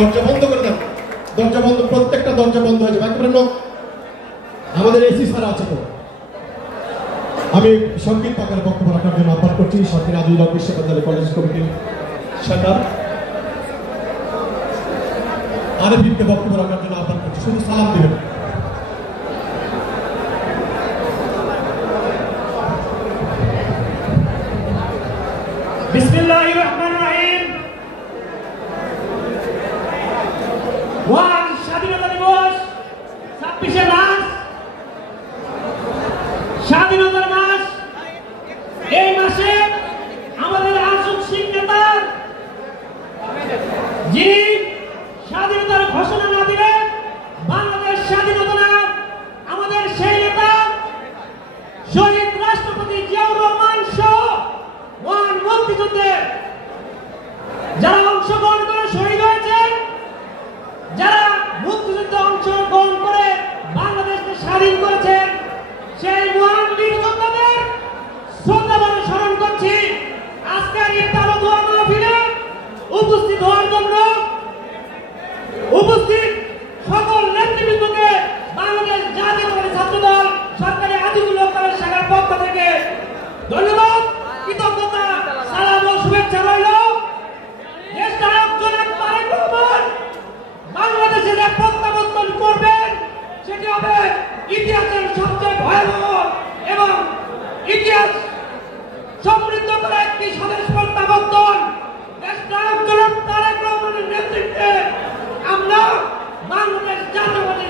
দরজা বন্ধ করে দেন, দরজা বন্ধ, প্রত্যেকটা দরজা বন্ধ হয়ে যাবে একেবারে। লোক আমাদের এসি স্যার আছে তো, আমি সঙ্গীত পাকের বক্তব্য রাখার জন্য আহ্বান করছি সরকারি আদিল বিশ্ববিদ্যালয় কলেজ কমিটির শাখার আরেফিনকে বক্তব্য রাখার জন্য আহ্বান করছি। শুধু সালাম দেবেন। বিসমিল্লাহির রহমানির রহিম। স্বাধীনতা দিবস 26শে মার্চ, স্বাধীনতার মাস। এই মাসে আমাদের আশুক সিং নেতা, যিনি স্বাধীনতার ঘোষণা না দিলে বাংলাদেশ স্বাধীনতা না, আমাদের সেই নেতা শহীদ রাষ্ট্রপতি জিয়াউর রহমান সহ মহান মুক্তিযুদ্ধে যারা অংশগ্রহণ করে শহীদ হয়েছেন, যারা মুক্তিযুদ্ধে অংশগ্রহণ করে বাংলাদেশকে স্বাধীন করেছেন, সেই মহান বীর যোদ্ধাদের শ্রদ্ধাভরে স্মরণ করছি। আজকের এই তারা দোয়া মাহফিলে উপস্থিত হওয়ার জন্য উপস্থিত সকল নেতৃবৃন্দকে বাংলাদেশ জাতীয়তাবাদী ছাত্রদল সরকারি আজিজুল হকের শাখার পক্ষ থেকে ধন্যবাদ, কৃতজ্ঞতা, সালাম ও শুভেচ্ছা রইল। দেশ নায়ক জনাব তারেক রহমান বাংলাদেশে যে প্রত্যাবর্তন করবেন সেটি হবে ইতিহাসের সবচেয়ে ভয়াবহ এবং ইতিহাস সমৃদ্ধ করা একটি স্বদেশ প্রত্যাবর্তন। দেশ নায়ক জনাব তারেক রহমানের নেতৃত্বে আমরা বাংলাদেশ জাতীয়তাবাদী